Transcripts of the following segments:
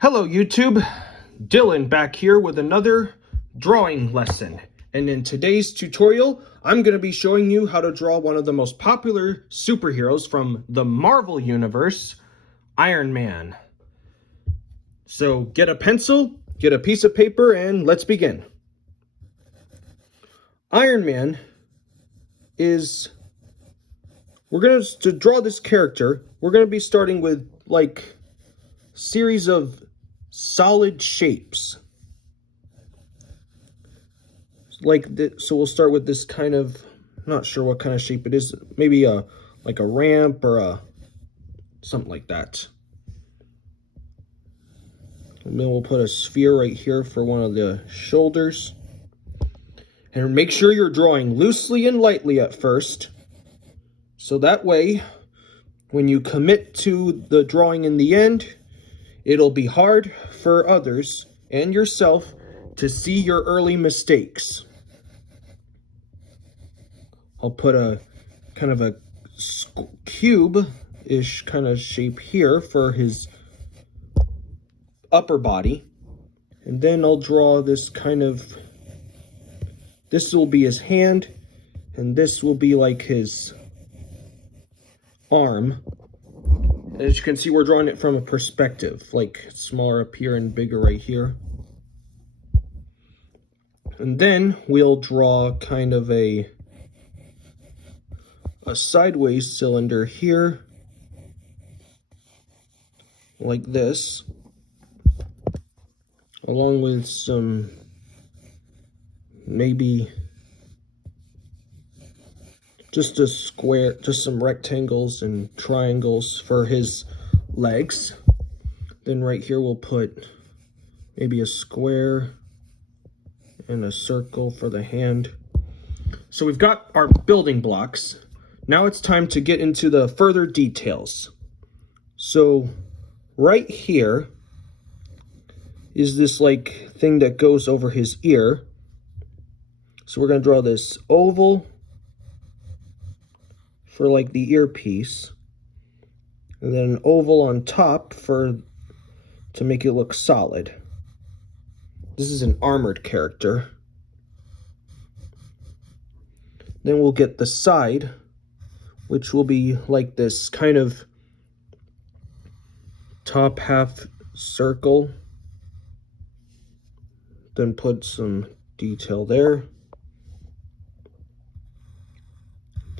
Hello YouTube, Dylan back here with another drawing lesson. And in today's tutorial, I'm going to be showing you how to draw one of the most popular superheroes from the Marvel Universe, Iron Man. So get a pencil, get a piece of paper, and let's begin. Iron Man to draw this character, we're going to be starting with like series of solid shapes. Like this, so we'll start with this kind of, not sure what kind of shape it is, maybe like a ramp or something like that. And then we'll put a sphere right here for one of the shoulders. And make sure you're drawing loosely and lightly at first, so that way when you commit to the drawing in the end, it'll be hard for others and yourself to see your early mistakes. I'll put a kind of a cube-ish kind of shape here for his upper body. And then I'll draw this kind of, this will be his hand, and this will be like his arm. And as you can see, we're drawing it from a perspective, like smaller up here and bigger right here. And then we'll draw kind of a sideways cylinder here, like this, along with some, maybe just a square, just some rectangles and triangles for his legs. Then right here we'll put maybe a square and a circle for the hand. So we've got our building blocks. Now it's time to get into the further details. So right here is this like thing that goes over his ear. So we're going to draw this oval for like the earpiece, and then an oval on top to make it look solid. This is an armored character. Then we'll get the side, which will be like this kind of top half circle. Then put some detail there.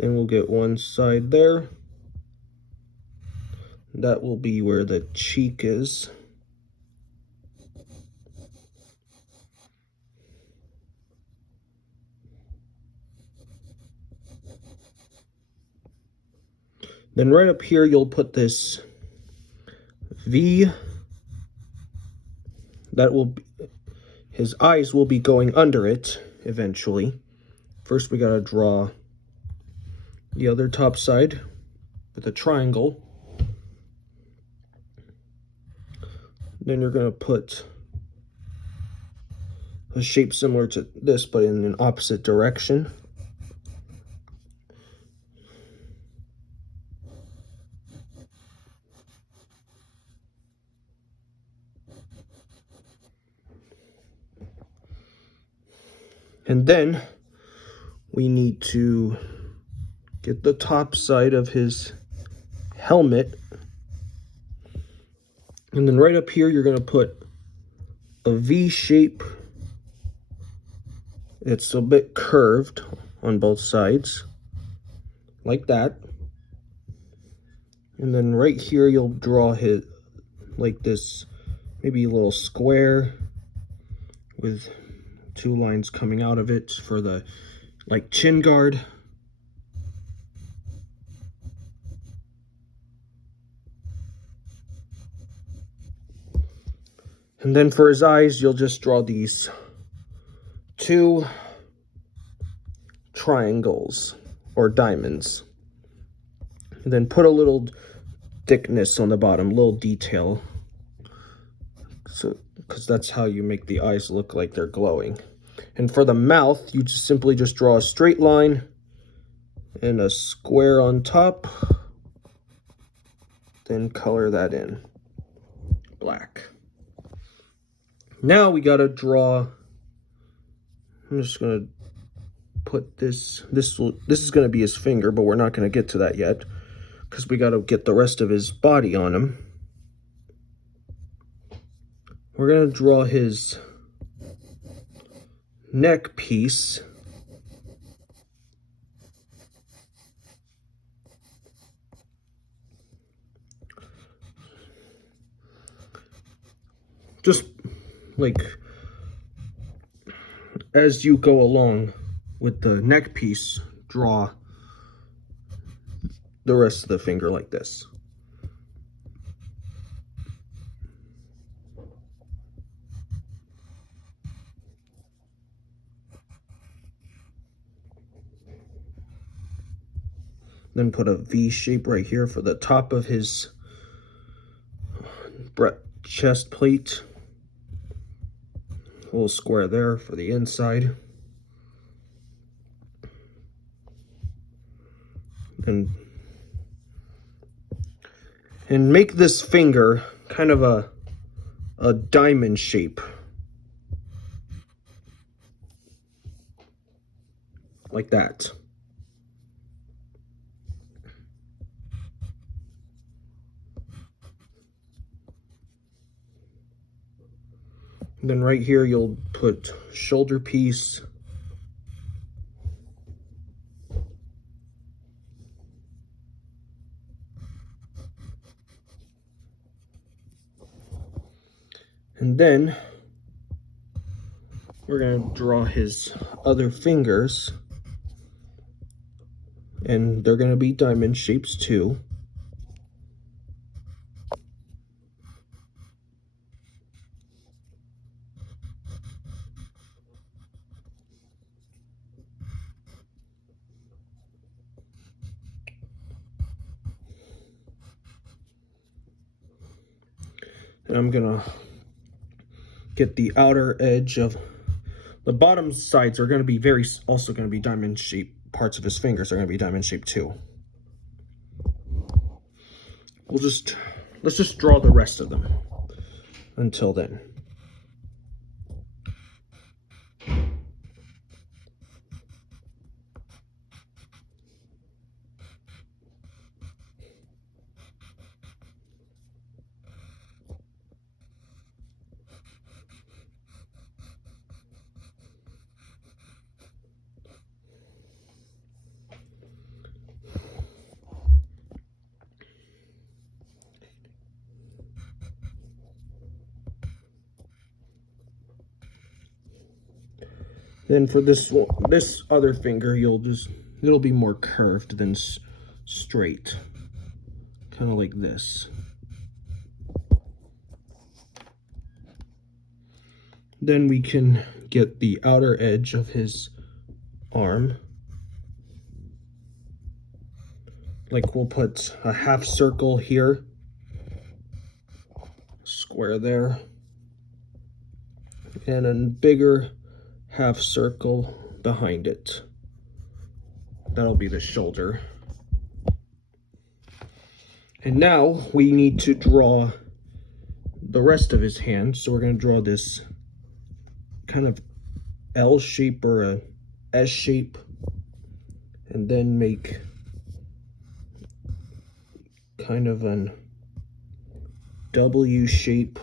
Then we'll get one side there. That will be where the cheek is. Then right up here, you'll put this V. That will be, his eyes will be going under it eventually. First, we gotta draw the other top side with a triangle. Then you're gonna put a shape similar to this, but in an opposite direction. And then we need to get the top side of his helmet. And then right up here, you're going to put a V shape. It's a bit curved on both sides, like that. And then right here, you'll draw his, like this, maybe a little square with two lines coming out of it for the like chin guard. And then for his eyes, you'll just draw these two triangles or diamonds. And then put a little thickness on the bottom, little detail. So, because that's how you make the eyes look like they're glowing. And for the mouth, you just simply draw a straight line and a square on top. Then color that in black. Now we gotta draw. I'm just gonna put this is gonna be his finger, but we're not gonna get to that yet because we gotta get the rest of his body on him. We're gonna draw his neck piece. Just like as you go along with the neck piece, draw the rest of the finger like this. Then put a V shape right here for the top of his chest plate. A little square there for the inside. And make this finger kind of a diamond shape. Like that. And then right here you'll put shoulder piece. And then we're going to draw his other fingers. And they're going to be diamond shapes too. And I'm going to get the outer edge of the bottom sides are going to be also going to be diamond shaped. Parts of his fingers are going to be diamond shaped too. Let's just draw the rest of them until then. Then for this other finger, it'll be more curved than straight, kind of like this. Then we can get the outer edge of his arm. Like we'll put a half circle here, square there, and a bigger half circle behind it. That'll be the shoulder. And now we need to draw the rest of his hand. So we're going to draw this kind of L shape or a S shape, and then make kind of an W shape.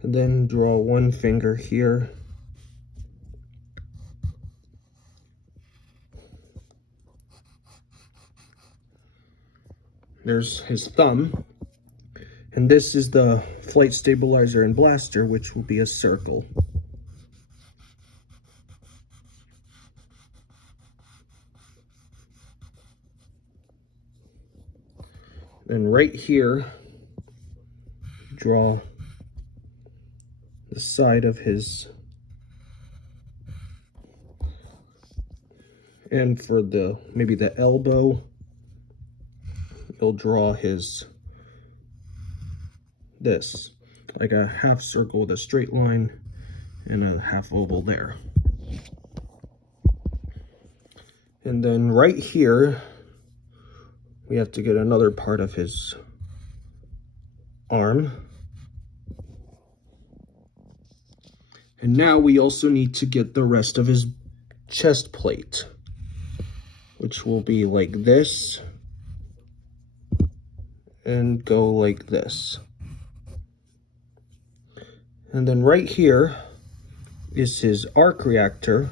And then draw one finger here. There's his thumb. And this is the flight stabilizer and blaster, which will be a circle. And right here, draw the side of his, and for maybe the elbow, you'll draw this, like a half circle with a straight line and a half oval there. And then right here, we have to get another part of his arm. And now we also need to get the rest of his chest plate, which will be like this and go like this. And then right here is his arc reactor,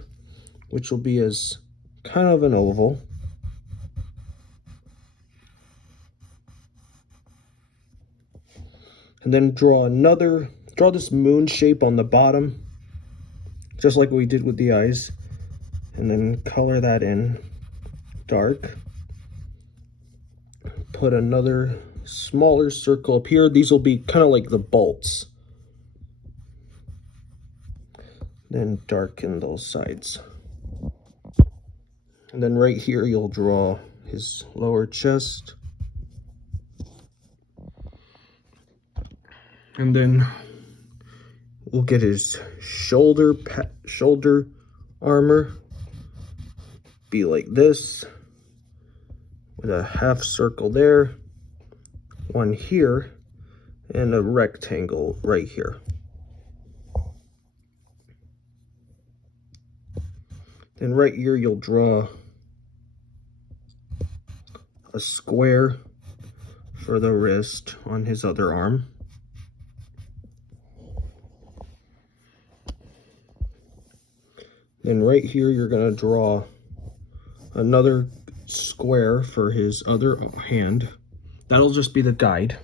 which will be as kind of an oval. And then draw this moon shape on the bottom, just like we did with the eyes. And then color that in dark. Put another smaller circle up here. These will be kind of like the bolts. Then darken those sides. And then right here you'll draw his lower chest. And then we'll get his shoulder armor. Be like this, with a half circle there, one here, and a rectangle right here. Then right here you'll draw a square for the wrist on his other arm. Then right here you're going to draw another square for his other hand. That'll just be the guide.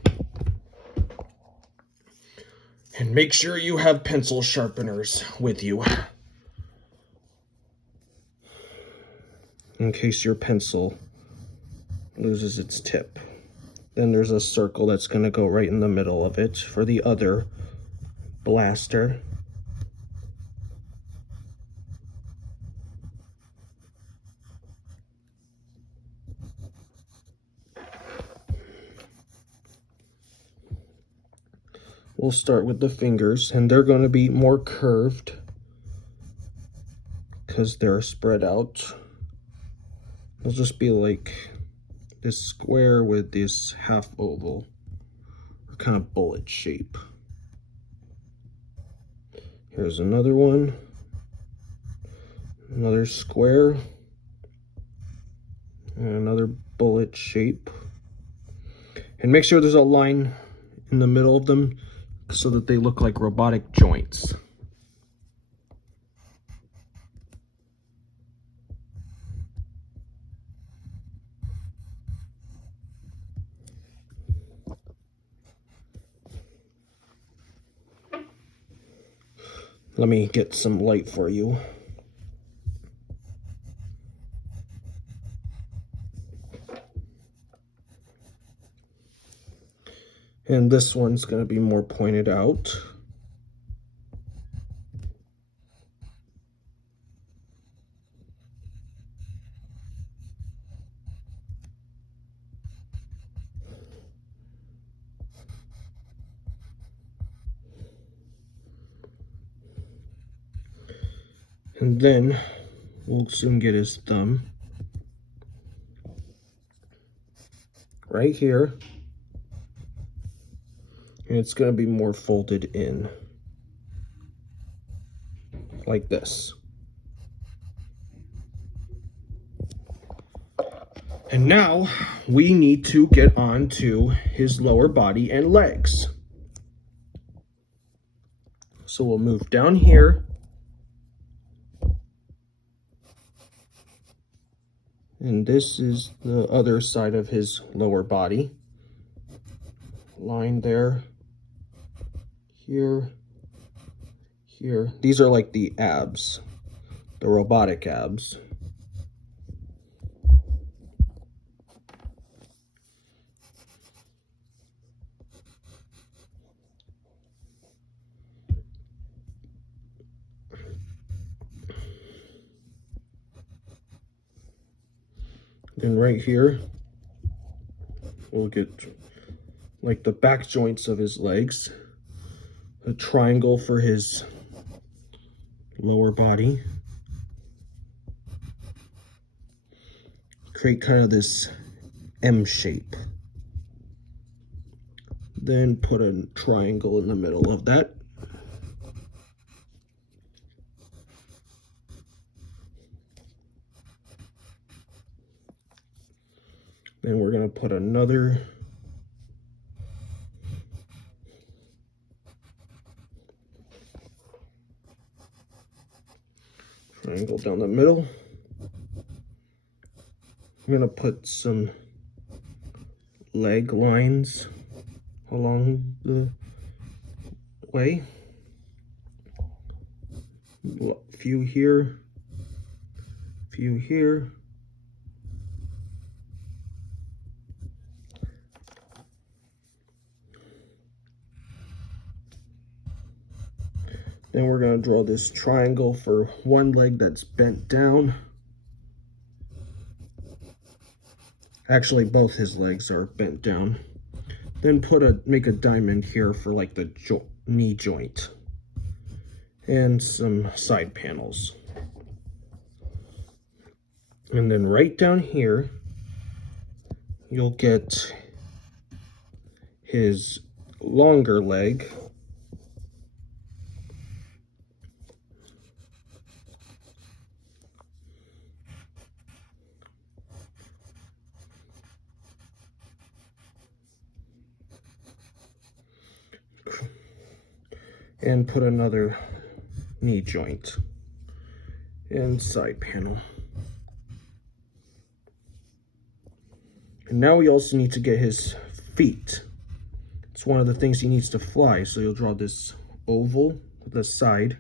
And make sure you have pencil sharpeners with you, in case your pencil loses its tip. Then there's a circle that's going to go right in the middle of it for the other blaster. We'll start with the fingers, and they're going to be more curved because they're spread out. It'll just be like this square with this half oval, or kind of bullet shape. Here's another one, another square, and another bullet shape. And make sure there's a line in the middle of them so that they look like robotic joints. Let me get some light for you. And this one's going to be more pointed out. And then we'll soon get his thumb right here. And it's going to be more folded in like this. And now we need to get on to his lower body and legs. So we'll move down here. And this is the other side of his lower body. Line there. Here. Here. These are like the abs. The robotic abs. And right here, we'll get like the back joints of his legs, a triangle for his lower body, create kind of this M shape. Then put a triangle in the middle of that. Then we're going to put another triangle down the middle. I'm going to put some leg lines along the way. A few here, a few here. Then we're going to draw this triangle for one leg that's bent down. Actually, both his legs are bent down. Then make a diamond here for like the knee joint. And some side panels. And then right down here, you'll get his longer leg. And put another knee joint and side panel. And now we also need to get his feet. It's one of the things he needs to fly, so you'll draw this oval to the side.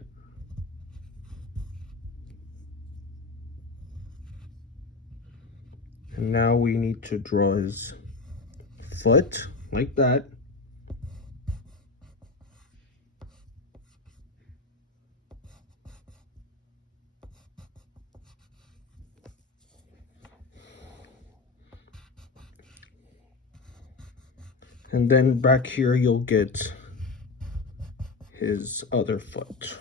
And now we need to draw his foot like that. And then back here, you'll get his other foot.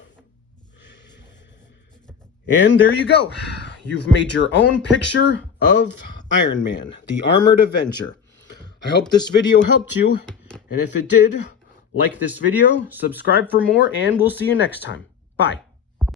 And there you go. You've made your own picture of Iron Man, the Armored Avenger. I hope this video helped you. And if it did, like this video, subscribe for more, and we'll see you next time. Bye.